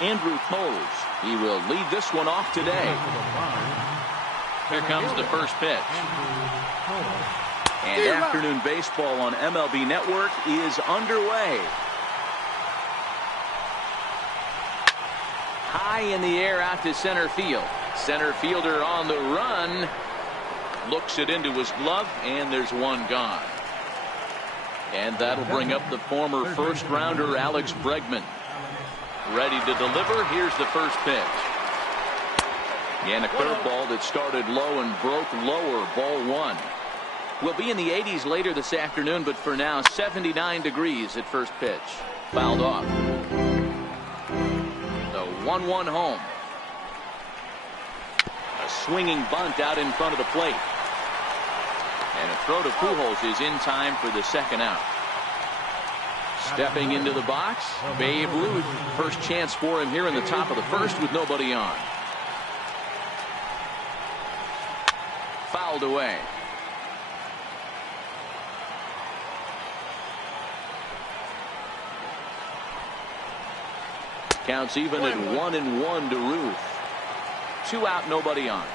Andrew Toles. He will lead this one off today. Here comes the first pitch. And afternoon baseball on MLB Network is underway. High in the air out to center field. Center fielder on the run. Looks it into his glove, and there's one gone. And that'll bring up the former first rounder Alex Bregman. Ready to deliver. Here's the first pitch. And a curveball that started low and broke lower. Ball one. We'll be in the 80s later this afternoon, but for now 79 degrees at first pitch. Fouled off. The 1-1 home. A swinging bunt out in front of the plate. And a throw to Pujols is in time for the second out. Stepping into the box, Babe Ruth. First chance for him here in the top of the first with nobody on. Fouled away. Counts even at 1-1 to Ruth. 2 out, nobody on.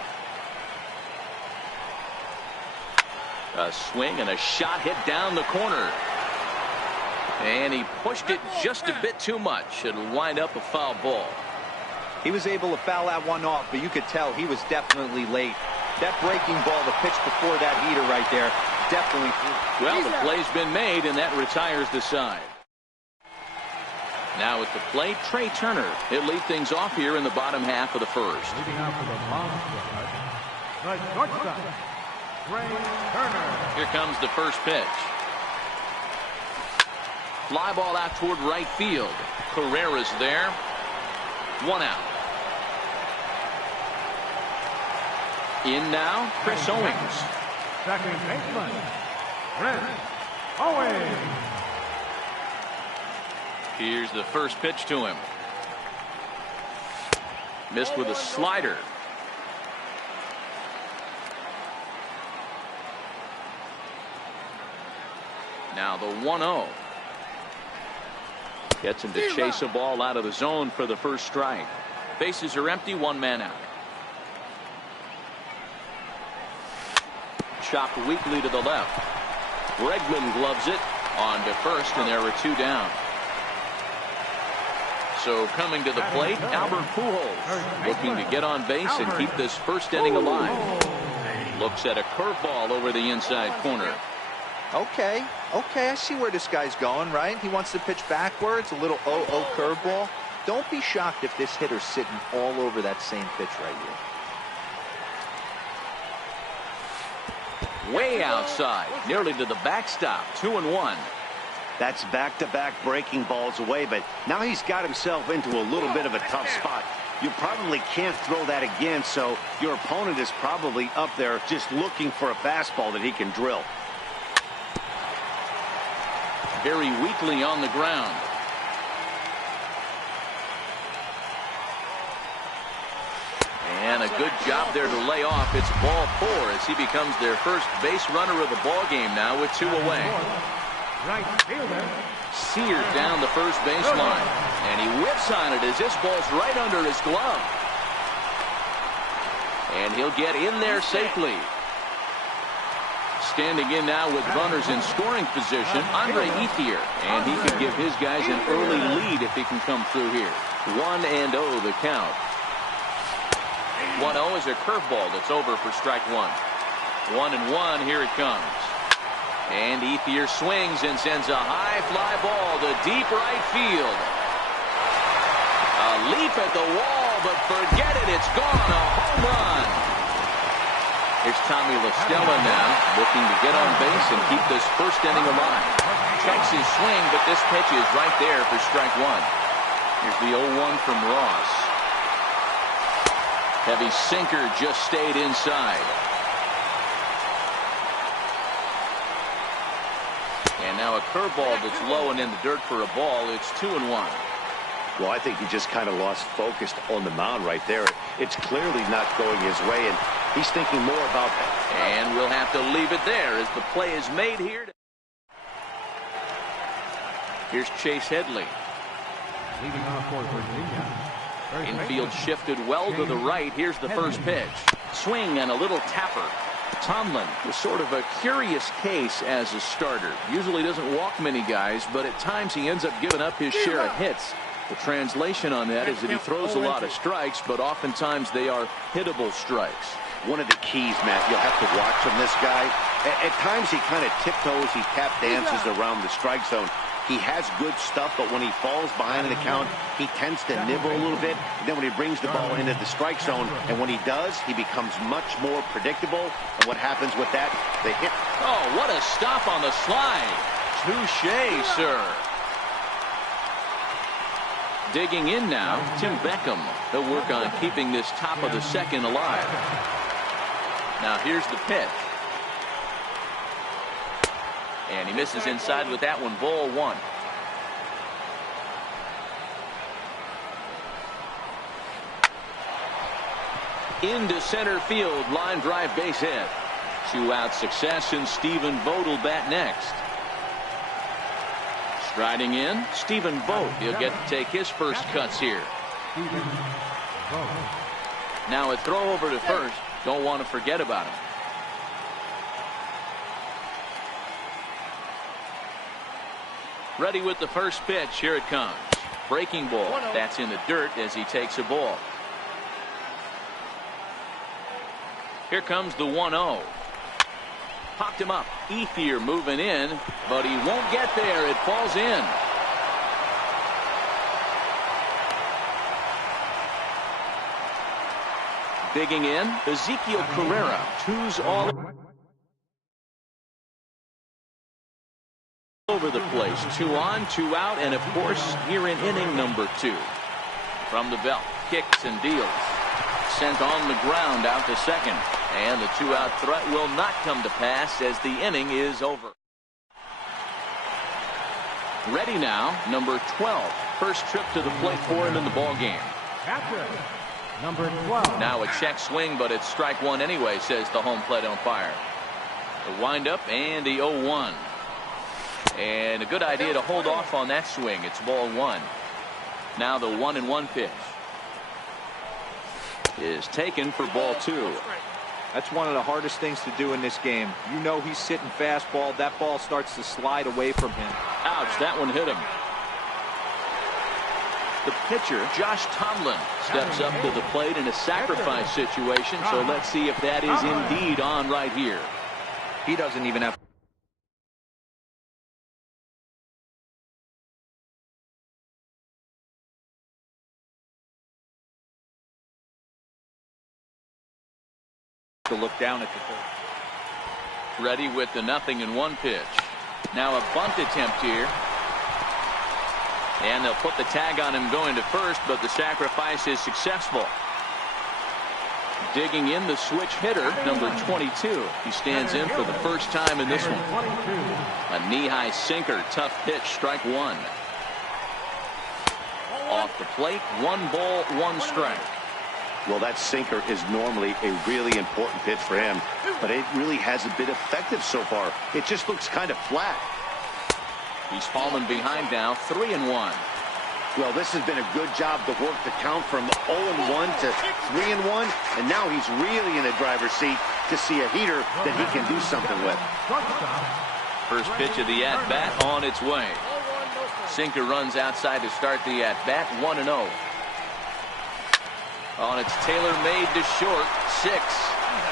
A swing and a shot hit down the corner. And he pushed it just a bit too much. It'll wind up a foul ball. He was able to foul that one off, but you could tell he was definitely late. That breaking ball, the pitch before that heater right there, definitely. Well, the play's been made, and that retires the side. Now at the plate, Trey Turner. He'll lead things off here in the bottom half of the first. Leading off for the shortstop, Trey Turner. Here comes the first pitch. Fly ball out toward right field. Carrera's there. 1 out. In now, Chris Owings. Second baseman, Chris Owings. Here's the first pitch to him. Missed with a slider. Now the 1-0. Gets him to chase a ball out of the zone for the first strike. Bases are empty, 1 man out. Chopped weakly to the left. Bregman gloves it on to first, and there are 2 down. So coming to the plate, Albert Pujols, looking to get on base and keep this first inning alive. Looks at a curveball over the inside corner. Okay, I see where this guy's going, right? He wants to pitch backwards, a little 0-0 curveball. Don't be shocked if this hitter's sitting all over that same pitch right here. Way outside, nearly to the backstop, 2-1. That's back-to-back breaking balls away, but now he's got himself into a little bit of a tough spot. You probably can't throw that again, so your opponent is probably up there just looking for a fastball that he can drill. Very weakly on the ground. And a good job there to lay off. It's ball 4 as he becomes their first base runner of the ball game now with 2 away. Right fielder. Seared down the first baseline. And he whips on it as this ball's right under his glove. And he'll get in there safely. Standing in now with runners in scoring position, Andre Ethier. And he can give his guys an early lead if he can come through here. 1-0 the count. 1-0 is a curveball that's over for strike 1. 1-1, here it comes. And Ethier swings and sends a high fly ball to deep right field. A leap at the wall, but forget it, it's gone, a home run. Here's Tommy La Stella now, looking to get on base and keep this first inning alive. Checks his swing, but this pitch is right there for strike 1. Here's the 0-1 from Ross. Heavy sinker just stayed inside. And now a curveball that's low and in the dirt for a ball. It's 2-1. Well, I think he just kind of lost focus on the mound right there. It's clearly not going his way, and he's thinking more about that. And we'll have to leave it there as the play is made here. Here's Chase Headley. Leading off for Virginia. First Infield baseman, shifted well to the right. Here's the first pitch. Swing and a little tapper. Tomlin was sort of a curious case as a starter. Usually doesn't walk many guys, but at times he ends up giving up his share of hits. The translation on that is that he throws a lot of strikes, but oftentimes they are hittable strikes. One of the keys, Matt, you'll have to watch from this guy. At times he kind of tiptoes, he tap dances around the strike zone. He has good stuff, but when he falls behind an account, he tends to nibble a little bit. And then when he brings the ball into the strike zone, and when he does, he becomes much more predictable. And what happens with that? The hit. Oh, what a stop on the slide. Touche, sir. Digging in now, Tim Beckham. They'll work on keeping this top of the second alive. Now here's the pitch. And he misses inside with that one. Ball one. Into center field. Line drive base hit. 2-out success, and Stephen Vogt will bat next. Striding in, Stephen Vogt. He'll get to take his first cuts here. Now a throw over to first. Don't want to forget about him. Ready with the first pitch. Here it comes. Breaking ball. That's in the dirt as he takes a ball. Here comes the 1-0. Popped him up. Ethier moving in, but he won't get there. It falls in. Digging in, Ezekiel Carrera. 2's all over the place. 2 on, 2 out, and of course here in inning number 2. From the belt, kicks and deals. Sent on the ground out to second, and the 2-out threat will not come to pass as the inning is over. Ready now, number 12. First trip to the plate for him in the ball game. catcher, number 12. Now a check swing, but it's strike one anyway, says the home plate umpire. The windup and the 0-1. And a good idea to hold off on that swing. It's ball one. Now the 1-1 pitch is taken for ball two. That's one of the hardest things to do in this game. You know he's sitting fastball. That ball starts to slide away from him. Ouch, that one hit him. The pitcher, Josh Tomlin, steps up to the plate in a sacrifice situation. So let's see if that is indeed on right here. He doesn't even have to look down at the third. Ready with the 0-1 pitch. Now a bunt attempt here. And they'll put the tag on him going to first, but the sacrifice is successful. Digging in, the switch hitter, number 22. He stands in for the first time in this one. A knee-high sinker, tough pitch, strike one. Off the plate, 1 ball, 1 strike. Well, that sinker is normally a really important pitch for him, but it really hasn't been effective so far. It just looks kind of flat. He's fallen behind now, 3-1. Well, this has been a good job to work the count from 0-1 to 3-1, and now he's really in the driver's seat to see a heater that he can do something with. First pitch of the at-bat on its way. Sinker runs outside to start the at-bat, 1-0. On its tailor-made to short, 6,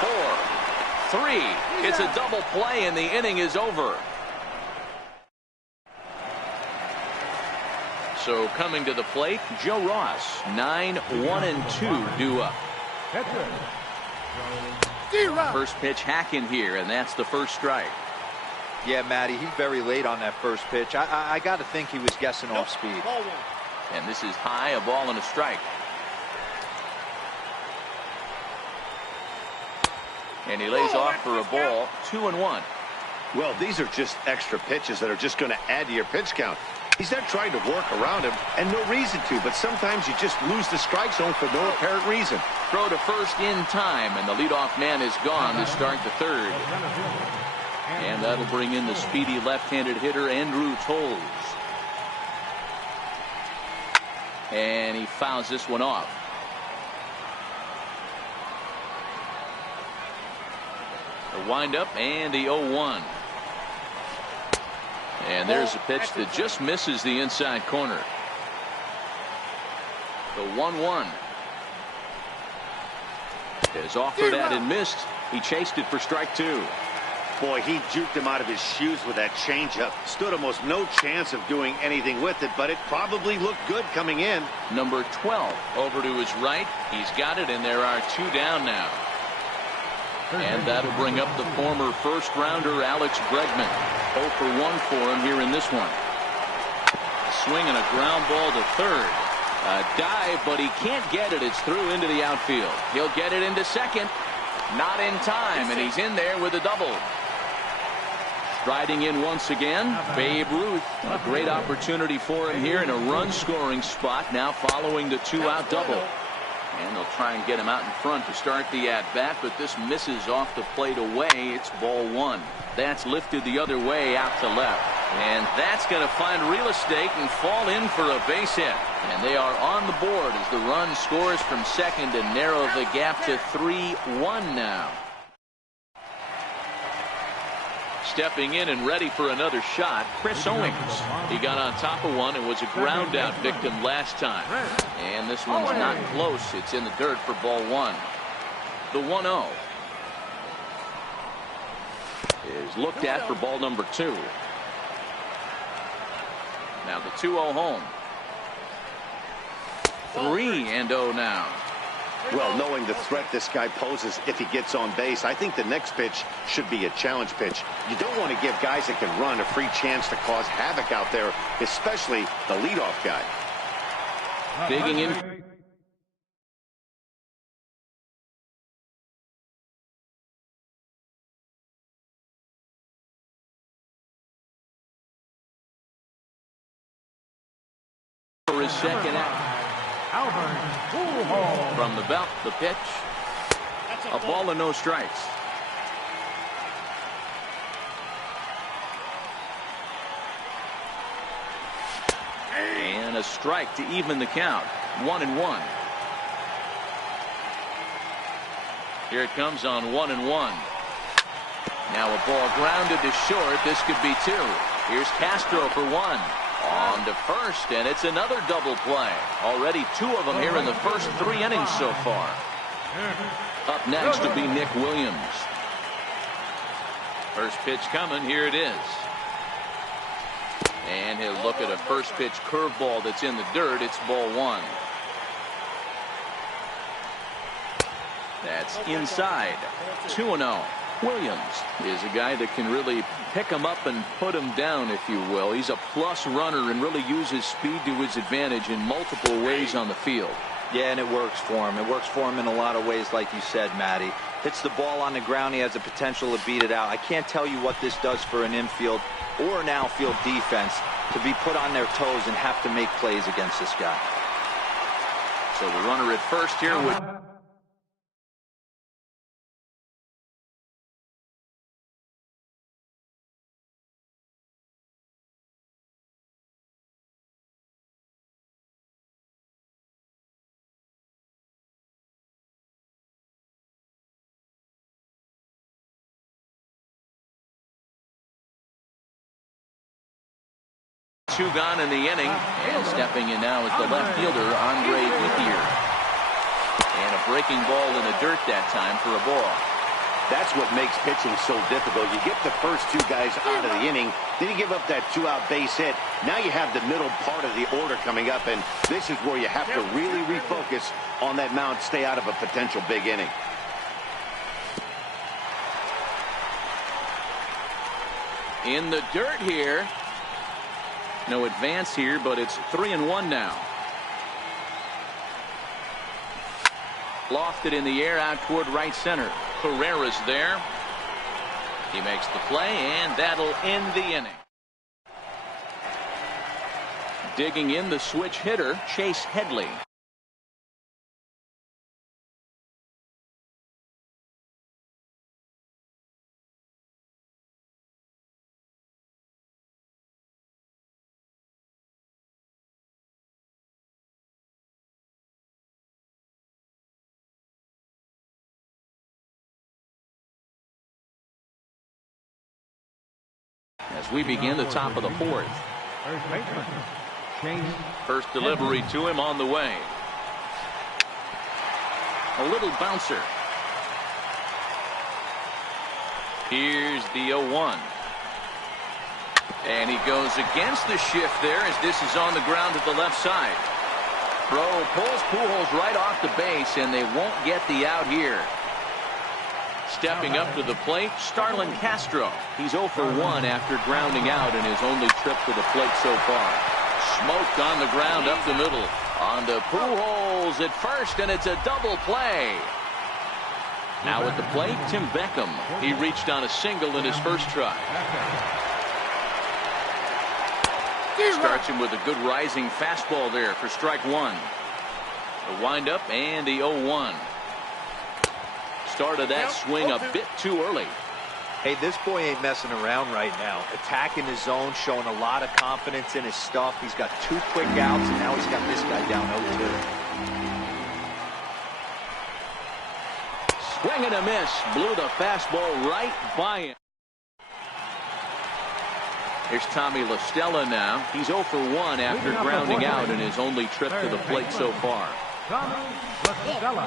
4, 3. It's a double play, and the inning is over. So coming to the plate, Joe Ross, 9-1-2 due up. First pitch hack in here, and that's the first strike. Yeah, Matty, he's very late on that first pitch. I got to think he was guessing off speed. And this is high, a ball and a strike. And he lays off for a ball, 2-1. Well, these are just extra pitches that are just going to add to your pitch count. He's not trying to work around him, and no reason to, but sometimes you just lose the strike zone for no apparent reason. Throw to first in time, and the leadoff man is gone to start the third. And that'll bring in the speedy left-handed hitter Andrew Toles. And he fouls this one off. The windup and the 0-1. And there's a pitch that just misses the inside corner. The 1-1 is offered at and missed. He chased it for strike two. Boy, he juked him out of his shoes with that changeup. Stood almost no chance of doing anything with it, but it probably looked good coming in. Number 12 over to his right. He's got it, and there are two down now. And that'll bring up the former first-rounder Alex Bregman. 0 for 1 for him here in this one. A swing and a ground ball to third. A dive, but he can't get it. It's through into the outfield. He'll get it into second. Not in time, and he's in there with a double. Striding in once again, Babe Ruth. A great opportunity for him here in a run-scoring spot now following the two-out double. And they'll try and get him out in front to start the at-bat, but this misses off the plate away. It's ball one. That's lifted the other way out to left. And that's going to find real estate and fall in for a base hit. And they are on the board as the run scores from second and narrow the gap to 3-1 now. Stepping in and ready for another shot, Chris Owings. He got on top of one and was a ground out victim last time. And this one's not close. It's in the dirt for ball one. The 1-0 is looked at for ball number two. Now the 2-0 home. 3-0 now. Well, knowing the threat this guy poses if he gets on base, I think the next pitch should be a challenge pitch. You don't want to give guys that can run a free chance to cause havoc out there, especially the leadoff guy. Digging in. For his second out. From the belt, the pitch. A ball and no strikes. And a strike to even the count. 1-1. Here it comes on 1-1. Now a ball grounded to short. This could be two. Here's Castro for one. On to first, and it's another double play. Already two of them here in the first 3 innings so far. Up next will be Nick Williams. First pitch coming. Here it is. And he'll look at a first pitch curveball that's in the dirt. It's ball one. That's inside. 2-0. Williams is a guy that can really pick him up and put him down, if you will. He's a plus runner and really uses speed to his advantage in multiple ways on the field. Yeah, and it works for him. It works for him in a lot of ways, like you said, Matty. Hits the ball on the ground. He has the potential to beat it out. I can't tell you what this does for an infield or an outfield defense to be put on their toes and have to make plays against this guy. So the runner at first here would... Two gone in the inning, and stepping in now is the left fielder, Andre Ethier. And a breaking ball in the dirt that time for a ball. That's what makes pitching so difficult. You get the first two guys out of the inning, then you give up that two-out base hit. Now you have the middle part of the order coming up, and this is where you have to really refocus on that mound, stay out of a potential big inning. In the dirt here. No advance here, but it's 3-1 now. Lofted in the air out toward right center. Carrera's there. He makes the play, and that'll end the inning. Digging in the switch hitter, Chase Headley. as we begin the top of the fourth. First baseman, Chase. First delivery to him on the way. A little bouncer. Here's the 0-1. And he goes against the shift there as this is on the ground at the left side. Throw pulls Pujols right off the base, and they won't get the out here. Stepping up to the plate, Starlin Castro. He's 0 for 1 after grounding out in his only trip to the plate so far. Smoked on the ground up the middle. On to Pujols at first, and it's a double play. Now at the plate, Tim Beckham. He reached on a single in his first try. Starts him with a good rising fastball there for strike one. The windup and the 0-1. Started that swing a bit too early. Hey, this boy ain't messing around right now. Attacking his zone, showing a lot of confidence in his stuff. He's got 2 quick outs, and now he's got this guy down 0-2. Swing and a miss. Blew the fastball right by him. Here's Tommy La Stella now. He's 0 for 1 after grounding out in his only trip to the plate so far.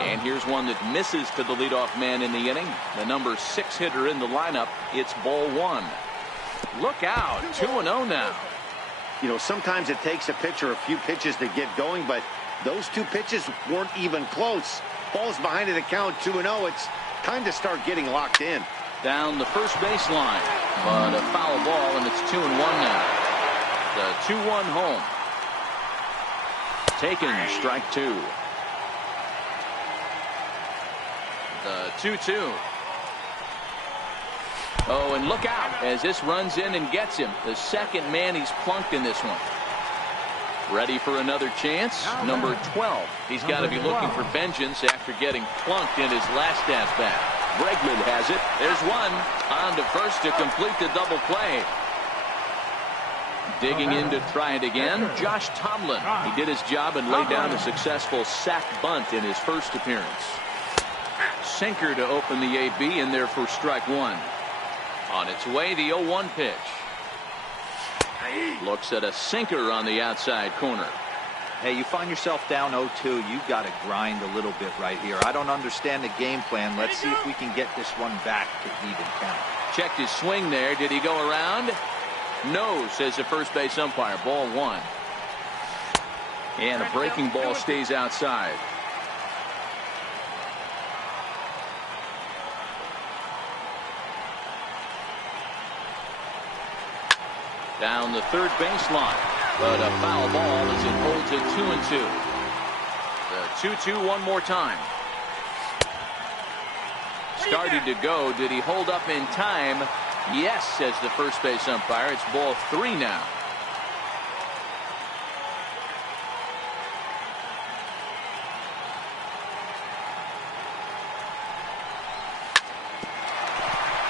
And here's one that misses to the leadoff man in the inning. The number 6 hitter in the lineup. It's ball 1. Look out. 2-0 now. You know, sometimes it takes a pitcher a few pitches to get going, but those 2 pitches weren't even close. Ball's behind the count 2-0. It's time to start getting locked in. Down the first baseline, but a foul ball, and it's 2-1 now. The 2-1 home. Taken, strike 2. The 2-2. Oh, and look out as this runs in and gets him. The second man he's plunked in this one. Ready for another chance. Number 12. He's got to be looking for vengeance after getting plunked in his last at-bat. Bregman has it. There's one. On to first to complete the double play. Digging in to try it again, Josh Tomlin. He did his job and laid down a successful sac bunt in his first appearance. Sinker to open the AB in there for strike 1. On its way, the 0-1 pitch. Looks at a sinker on the outside corner. Hey, you find yourself down 0-2. You got to grind a little bit right here. I don't understand the game plan. Let's see if we can get this one back to even count. Checked his swing there. Did he go around? No, says the first base umpire. Ball 1. And a breaking ball stays outside. Down the third baseline, but a foul ball as it holds it 2-2. The 2-2 one more time. Started to go. Did he hold up in time? Yes, says the first base umpire. It's ball 3 now.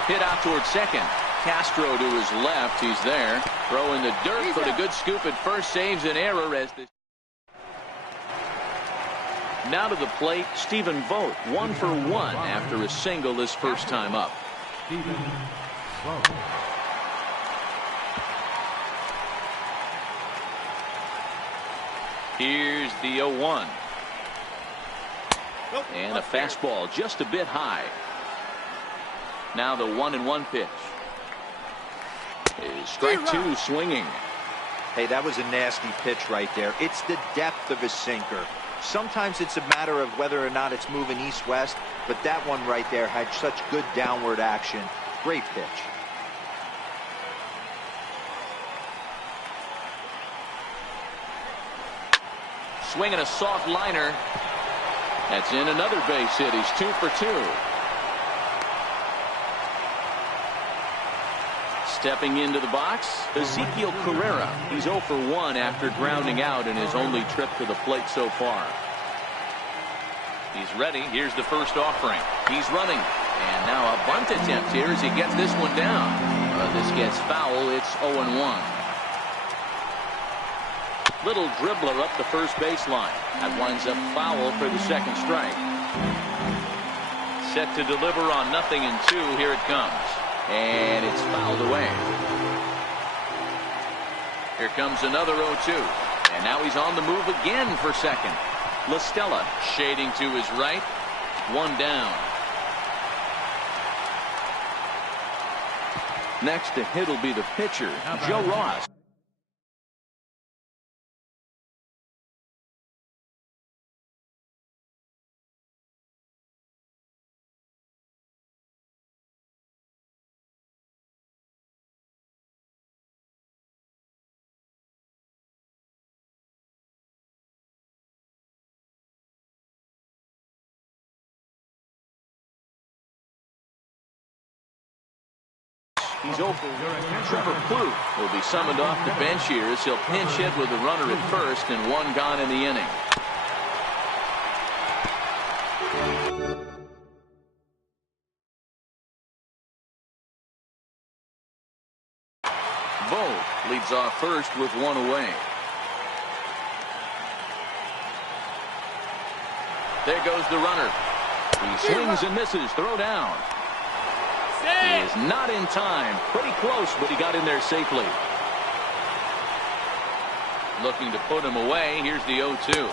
Hit out towards second. Castro to his left. He's there. Throw in the dirt, but a good scoop at first saves an error as the. Now to the plate, Stephen Vogt. 1 for 1 after a single his first time up. Here's the 0-1. And a fastball just a bit high. Now the 1-1 pitch. Is strike 2 swinging. Hey, that was a nasty pitch right there. It's the depth of his sinker. Sometimes it's a matter of whether or not it's moving east-west, but that one right there had such good downward action. Great pitch. Swinging a soft liner. That's in another base hit. He's 2 for 2. Stepping into the box, Ezekiel Carrera. He's 0 for 1 after grounding out in his only trip to the plate so far. He's ready. Here's the first offering. He's running. And now a bunt attempt here as he gets this one down. This gets foul. It's 0-1. Little dribbler up the first baseline. That winds up foul for the second strike. Set to deliver on 0-2. Here it comes. And it's fouled away. Here comes another 0-2. And now he's on the move again for second. LaStella shading to his right. One down. Next to hit will be the pitcher, Joe Ross. He's open. Trevor Plouffe will be summoned off the bench here as he'll pinch hit with a runner at first and one gone in the inning. Bo leads off first with one away. There goes the runner. He swings and misses. Throw down. He is not in time. Pretty close, but he got in there safely. Looking to put him away. Here's the 0-2.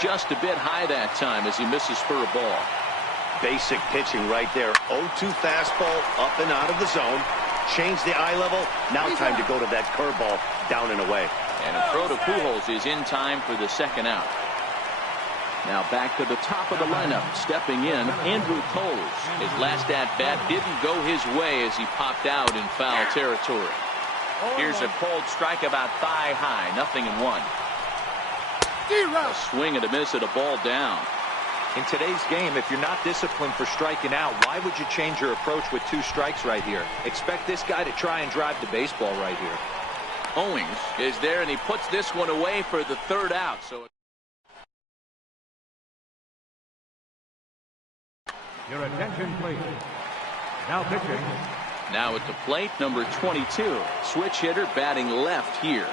Just a bit high that time as he misses for a ball. Basic pitching right there. 0-2 fastball up and out of the zone. Change the eye level. Now time to go to that curveball down and away. And a throw to Pujols is in time for the second out. Now back to the top of the lineup. Stepping in, Andrew Coles. His last at-bat didn't go his way as he popped out in foul territory. Here's a cold strike about thigh high. 0-1. A swing and a miss at a ball down. In today's game, if you're not disciplined for striking out, why would you change your approach with 2 strikes right here? Expect this guy to try and drive the baseball right here. Owings is there, and he puts this one away for the third out. So Your attention, please. Now pitching. now at the plate, number 22. Switch hitter batting left here.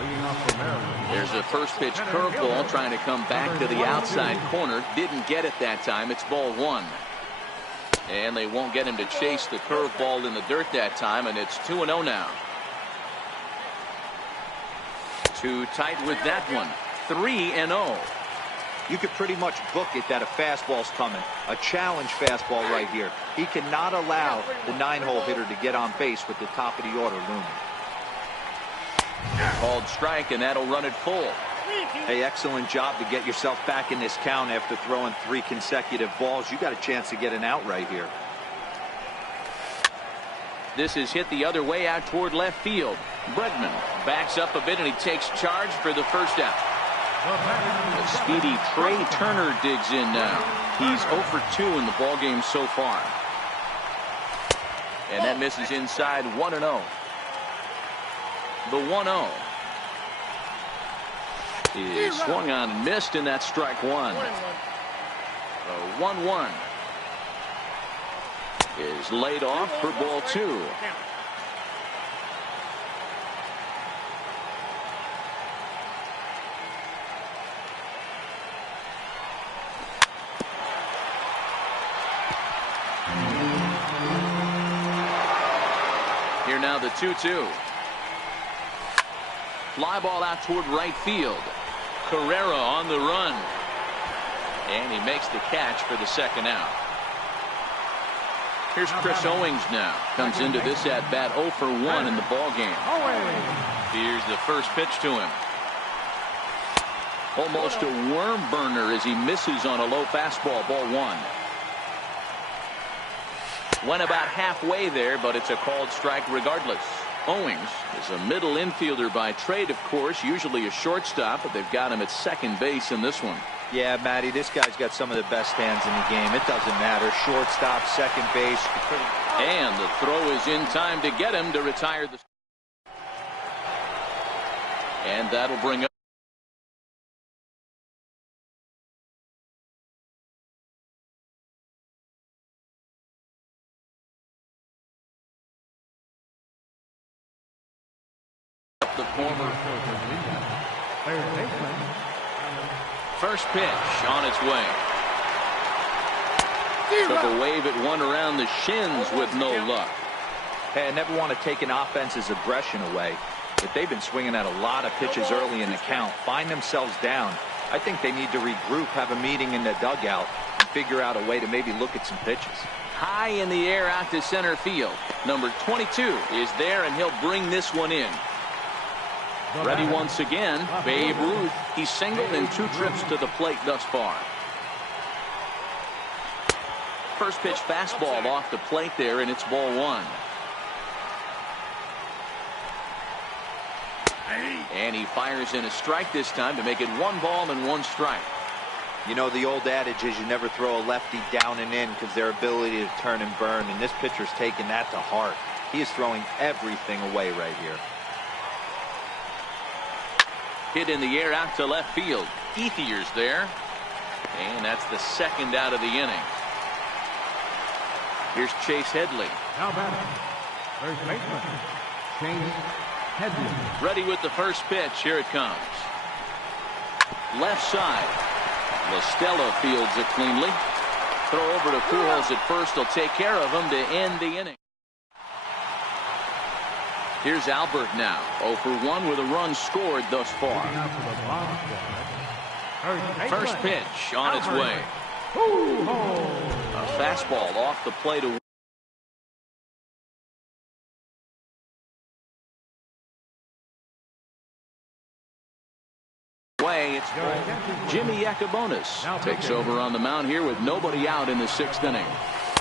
Leading off for Maryland. There's a first pitch curveball trying to come back to the outside corner. Didn't get it that time. It's ball 1. And they won't get him to chase the curveball in the dirt that time, and it's 2-0 now. Too tight with that one. 3-0. You could pretty much book it that a fastball's coming. A challenge fastball right here. He cannot allow the 9-hole hitter to get on base with the top of the order looming. Called strike, and that'll run it full. Hey, excellent job to get yourself back in this count after throwing 3 consecutive balls. You got a chance to get an out right here. This is hit the other way out toward left field. Bregman backs up a bit, and he takes charge for the first out. The speedy Trey Turner digs in now. He's 0 for 2 in the ballgame so far. And that misses inside. 1-0. The 1-0 is swung on and missed, and that's strike 1. The 1-1 is laid off for ball 2. Here now the 2-2. Fly ball out toward right field. Carrera on the run. And he makes the catch for the second out. Here's Chris Owings now. Comes into this at bat 0 for 1 in the ball game. Here's the first pitch to him. Almost a worm burner as he misses on a low fastball. Ball 1. Went about halfway there, but it's a called strike regardless. Owings is a middle infielder by trade, of course, usually a shortstop, but they've got him at second base in this one. Yeah, Matty, this guy's got some of the best hands in the game. It doesn't matter. Shortstop, second base. And the throw is in time to get him to retire the. And that'll bring up. The former first pitch on its way. Took a wave at one around the shins with no luck. Hey, I never want to take an offense's aggression away, but they've been swinging at a lot of pitches early in the count, find themselves down. I think they need to regroup, have a meeting in the dugout, and figure out a way to maybe look at some pitches. High in the air out to center field. Number 22 is there, and he'll bring this one in. Ready once again, Babe Ruth. He's singled in 2 trips to the plate thus far. First pitch fastball off the plate there, and it's ball 1. And he fires in a strike this time to make it 1 ball and 1 strike. You know, the old adage is you never throw a lefty down and in because their ability to turn and burn, and this pitcher's taking that to heart. He is throwing everything away right here. Hit in the air out to left field. Ethier's there. And that's the 2nd out of the inning. Here's Chase Headley. Now batting, first baseman, Chase Headley. Ready with the first pitch. Here it comes. Left side. LaStella fields it cleanly. Throw over to Pujols at first. He'll take care of him to end the inning. Here's Albert now. 0 for 1 with a run scored thus far. First pitch on its way. A fastball off the plate away. It's Jimmy Yacobonis takes over on the mound here with nobody out in the 6th inning.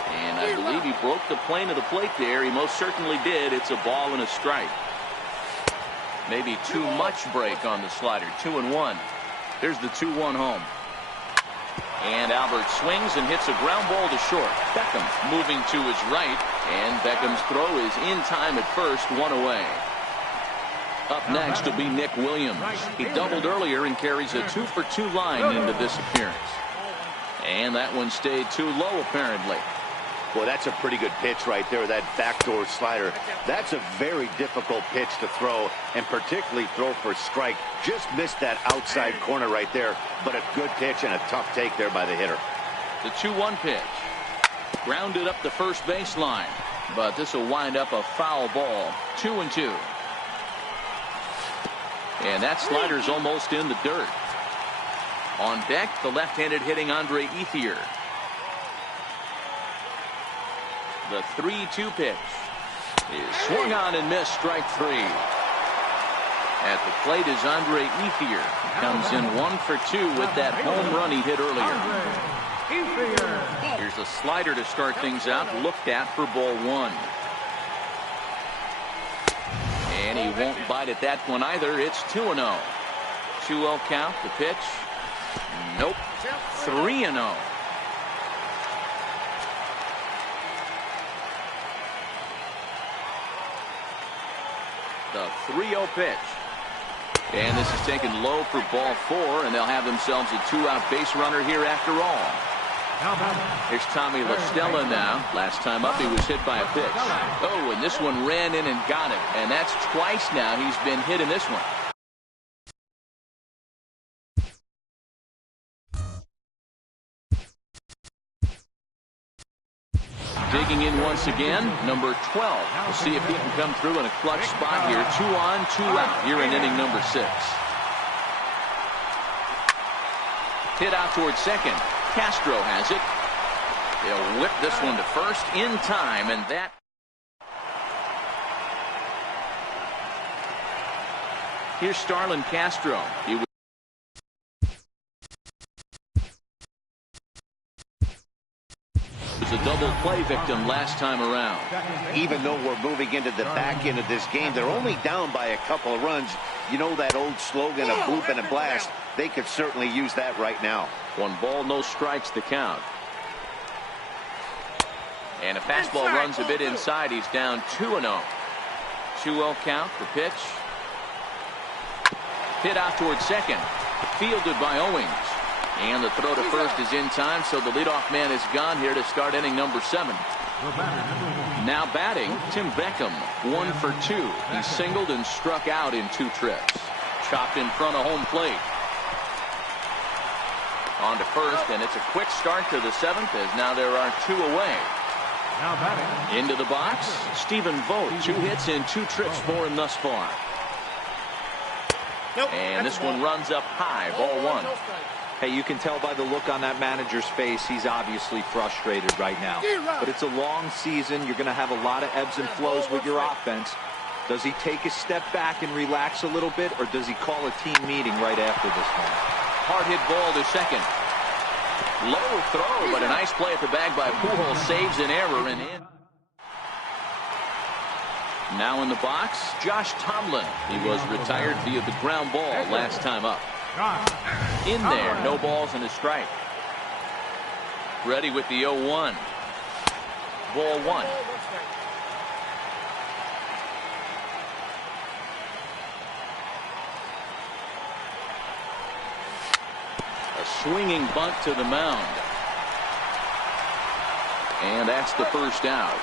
And I believe he broke the plane of the plate there. He most certainly did. It's a ball and a strike. Maybe too much break on the slider. 2-1. There's the 2-1 home. And Albert swings and hits a ground ball to short. Beckham moving to his right. And Beckham's throw is in time at first. 1 away. Up next will be Nick Williams. He doubled earlier and carries a 2 for 2 line into this appearance. And that one stayed too low apparently. Well, that's a pretty good pitch right there, that backdoor slider. That's a very difficult pitch to throw, and particularly throw for strike. Just missed that outside corner right there, but a good pitch and a tough take there by the hitter. The 2-1 pitch. Grounded up the first baseline, but this will wind up a foul ball. 2-2. And that slider's almost in the dirt. On deck, the left-handed hitting Andre Ethier. The 3-2 pitch is swung on and missed. Strike 3. At the plate is Andre Ethier. Comes in 1 for 2 with that home run he hit earlier. Here's a slider to start things out. Looked at for ball 1. And he won't bite at that one either. It's 2-0. 2-0 count. The pitch. Nope. 3-0. The 3-0 pitch. And this is taken low for ball 4, and they'll have themselves a 2-out base runner here after all. Here's Tommy LaStella now. Last time up he was hit by a pitch. Oh, and this one ran in and got it. And that's twice now he's been hit in this one. Digging in once again, number 12. We'll see if he can come through in a clutch spot here. 2 on, 2 out here in inning number 6. Hit out towards second. Castro has it. He'll whip this one to first in time, and that. Here's Starlin Castro. He was a double play victim last time around. Even though we're moving into the back end of this game, they're only down by a couple of runs. You know that old slogan, a bloop and a blast. They could certainly use that right now. 1 ball, no strikes the count. And a fastball runs a bit inside. He's down 2-0. 2-0 count. The pitch. Hit out towards second. Fielded by Owings. And the throw to first is in time, so the leadoff man is gone here to start inning number 7. Now batting, Tim Beckham, 1 for 2. He singled and struck out in 2 trips. Chopped in front of home plate. On to first, and it's a quick start to the 7th, as now there are 2 away. Now batting. Into the box, Stephen Vogt. 2 hits and 2 trips for him thus far. And this one runs up high, ball 1. Hey, you can tell by the look on that manager's face, he's obviously frustrated right now. But it's a long season. You're going to have a lot of ebbs and flows with your offense. Does he take a step back and relax a little bit, or does he call a team meeting right after this one? Hard hit ball to second. Low throw, but a nice play at the bag by Pujols. Saves an error and in. Now in the box, Josh Tomlin. He was retired via the ground ball last time up. In there, no balls and a strike. Ready with the 0-1. Ball 1. A swinging bunt to the mound. And that's the first out.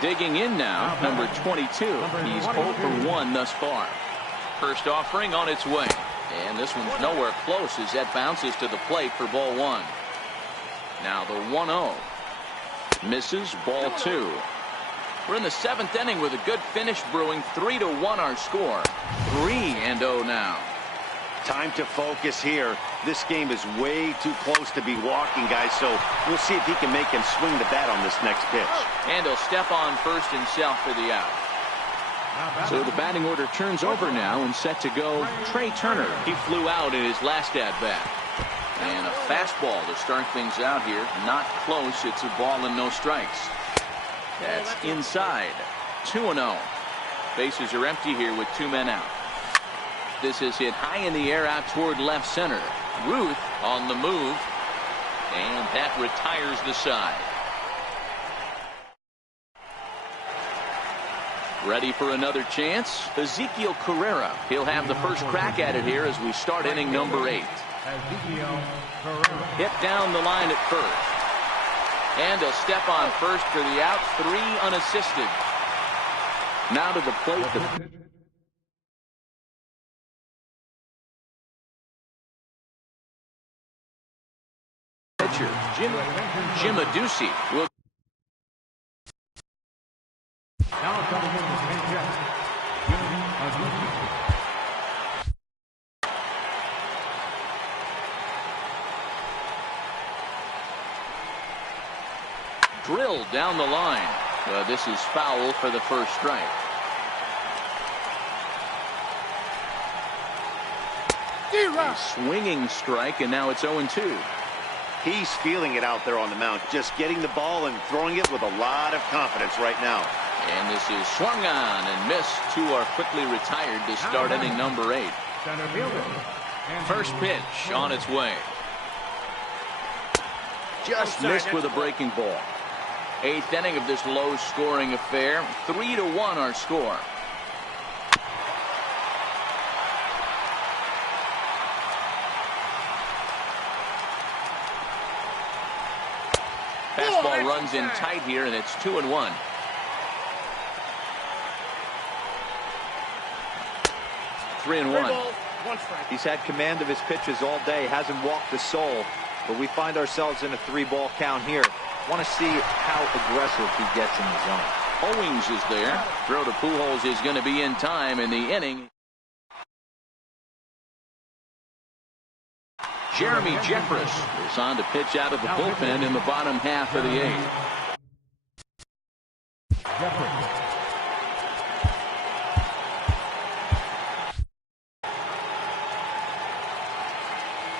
Digging in now, number 22. He's 0 for 1 thus far. First offering on its way. And this one's nowhere close as that bounces to the plate for ball 1. Now the 1-0. Misses, ball 2. We're in the 7th inning with a good finish brewing. 3-1 our score. 3-0 now. Time to focus here. This game is way too close to be walking, guys, so we'll see if he can make him swing the bat on this next pitch. And he'll step on first himself for the out. So the batting order turns over now, and set to go Trey Turner. He flew out in his last at-bat. And a fastball to start things out here. Not close. It's a ball and no strikes. That's inside. 2-0. Bases are empty here with 2 men out. This is hit high in the air out toward left center. Ruth on the move, and that retires the side. Ready for another chance? Ezekiel Carrera. He'll have the first crack at it here as we start inning number 8. Hit down the line at first. And he'll step on first for the out. 3 unassisted. Now to the plate. Jim Adducci will. Now coming in the same jet. Drilled down the line. This is foul for the first strike. A swinging strike, and now it's 0-2. He's feeling it out there on the mound, just getting the ball and throwing it with a lot of confidence right now. And this is swung on and missed. 2 are quickly retired to start inning number 8. First pitch on its way. Just missed with a breaking ball. 8th inning of this low-scoring affair. 3-1 our score. Fastball runs in tight here, and it's 2-1. Three and one. He's had command of his pitches all day, hasn't walked a soul, but we find ourselves in a 3-ball count here. Want to see how aggressive he gets in the zone. Owings is there. Throw to Pujols is going to be in time in the inning. Jeremy Jeffress is on to pitch out of the bullpen in the bottom half of the 8th.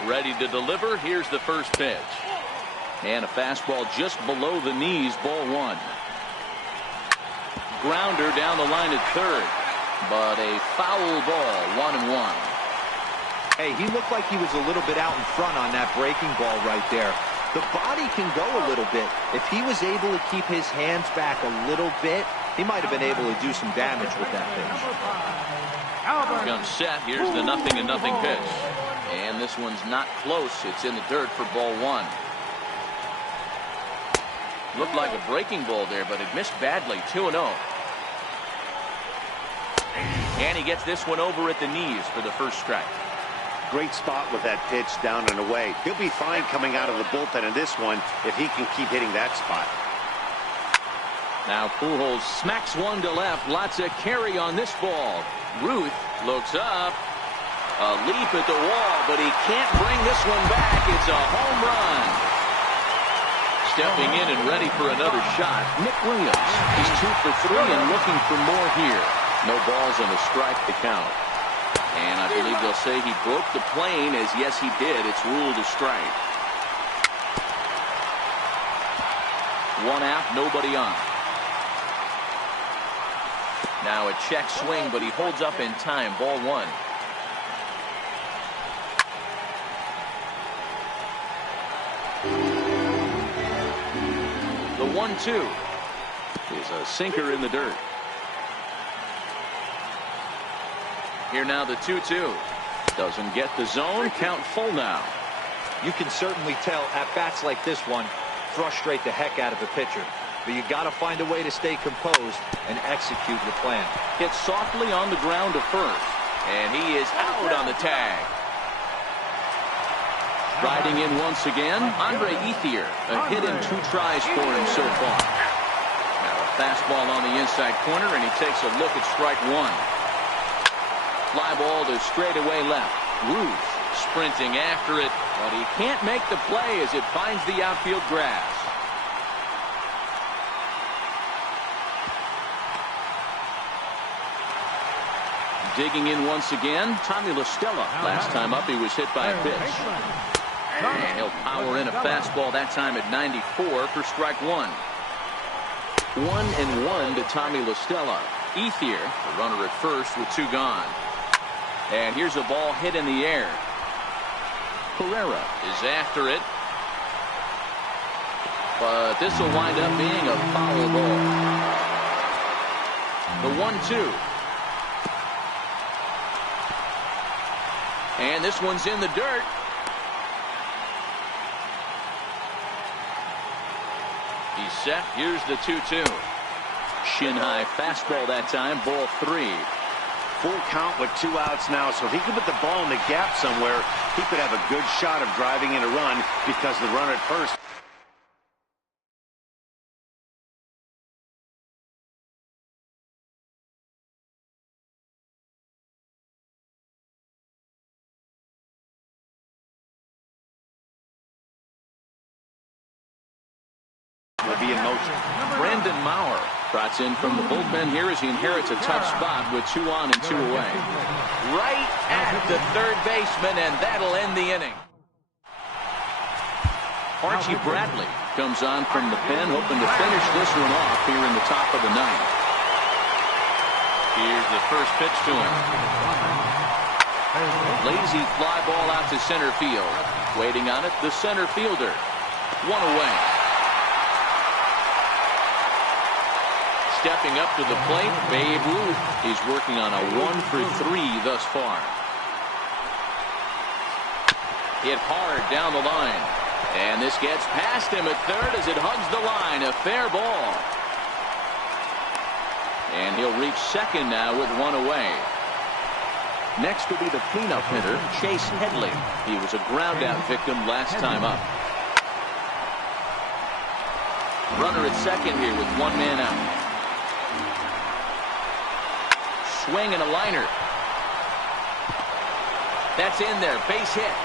Ready to deliver. Here's the first pitch. And a fastball just below the knees, ball 1. Grounder down the line at third. But a foul ball, 1-1. Hey, he looked like he was a little bit out in front on that breaking ball right there. The body can go a little bit. If he was able to keep his hands back a little bit, he might have been able to do some damage with that pitch. Comes set. Here's the 0-0 pitch. And this one's not close. It's in the dirt for ball 1. Looked like a breaking ball there, but it missed badly. 2-0. And he gets this one over at the knees for the first strike. Great spot with that pitch down and away. He'll be fine coming out of the bullpen in this one if he can keep hitting that spot. Now Pujols smacks one to left. Lots of carry on this ball. Ruth looks up. A leap at the wall, but he can't bring this one back. It's a home run. Stepping in and ready for another shot, Nick Williams. He's 2 for 3 and looking for more here. No balls and a strike to count. And I believe they'll say he broke the plane, as yes he did. It's ruled a strike. 1 out, nobody on. Now a check swing, but he holds up in time. Ball 1. The 1-2 is a sinker in the dirt. Here now the 2-2. Doesn't get the zone. Count full now. You can certainly tell at bats like this one frustrate the heck out of a pitcher. But you got to find a way to stay composed and execute your plan. Hit softly on the ground to first. And he is out on the tag. Riding in once again, Andre Ethier. A hit in 2 tries for him so far. Now a fastball on the inside corner, and he takes a look at strike 1. Fly ball to straightaway left. Ruth sprinting after it, but he can't make the play as it finds the outfield grass. Digging in once again, Tommy La Stella. Last time up, he was hit by a pitch. And he'll power in a fastball, that time at 94 for strike 1. 1-1 to Tommy La Stella. Ethier, the runner at first with 2 gone. And here's a ball hit in the air. Pereira is after it. But this will wind up being a foul ball. The 1-2. And this one's in the dirt. He's set. Here's the 2-2. Shin high fastball that time. Ball 3. Full count with 2 outs now, so if he could put the ball in the gap somewhere, he could have a good shot of driving in a run because the runner at first. Will be in motion. Brandon Maurer trots in from the bullpen here as he inherits a tough spot with 2 on and 2 away. Right at the third baseman, and that'll end the inning. Archie Bradley comes on from the pen, hoping to finish this one off here in the top of the 9th. Here's the first pitch to him. Lazy fly ball out to center field. Waiting on it, the center fielder. 1 away. Stepping up to the plate, Babe Ruth. He's working on a 1 for 3 thus far. Hit hard down the line. And this gets past him at third as it hugs the line. A fair ball. And he'll reach second now with 1 away. Next will be the cleanup hitter, Chase Headley. He was a ground out victim last time up. Runner at second here with 1 man out. Swing and a liner. That's in there. Base hit.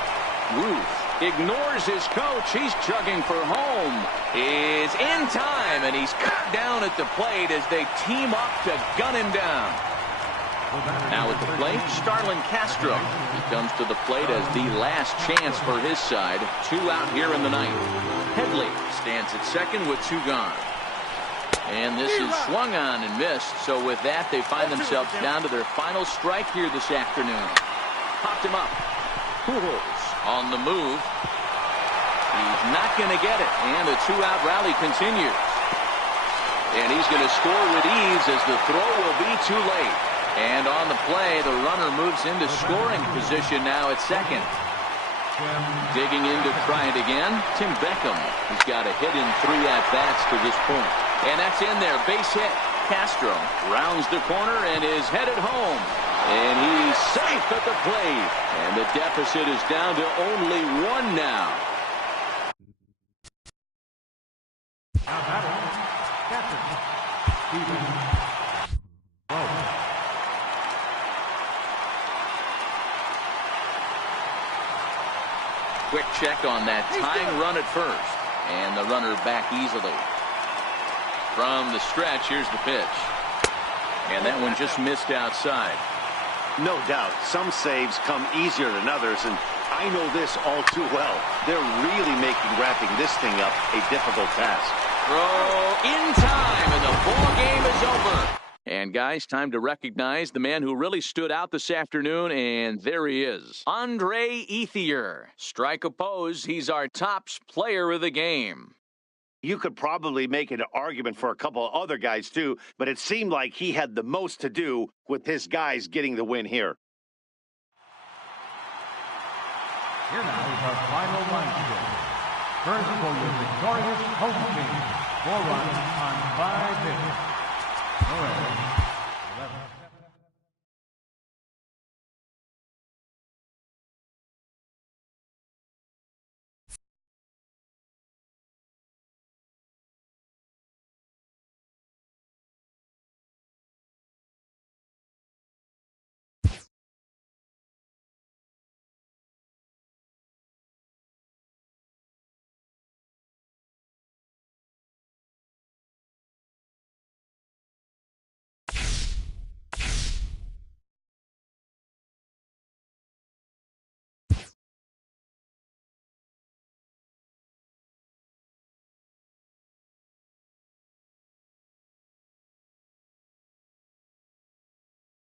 Ruth ignores his coach. He's chugging for home. Is in time, and he's cut down at the plate as they team up to gun him down. Now at the plate, Starlin Castro. He comes to the plate as the last chance for his side. 2 out here in the 9th. Headley stands at second with 2 gone. And this is swung on and missed. So with that, they find themselves down to their final strike here this afternoon. Popped him up. Pujols on the move. He's not going to get it. And the 2-out rally continues. And he's going to score with ease as the throw will be too late. And on the play, the runner moves into scoring position now at second. Digging in to try it again, Tim Beckham. He's got a hit in 3 at-bats to this point. And that's in there. Base hit. Castro rounds the corner and is headed home. And he's safe at the plate. And the deficit is down to only 1 now. Now batting, catcher, Steven. Quick check on that tying run at first. And the runner back easily. From the stretch, here's the pitch. And that one just missed outside. No doubt, some saves come easier than others, and I know this all too well. They're really making wrapping this thing up a difficult task. Throw in time, and the ball game is over. And guys, time to recognize the man who really stood out this afternoon, and there he is. Andre Ethier. Strike oppose, he's our top player of the game. You could probably make an argument for a couple of other guys too, but it seemed like he had the most to do with his guys getting the win here. Here now is our final line today. First for your victorious home team. 4 runs on 5 hits. All right.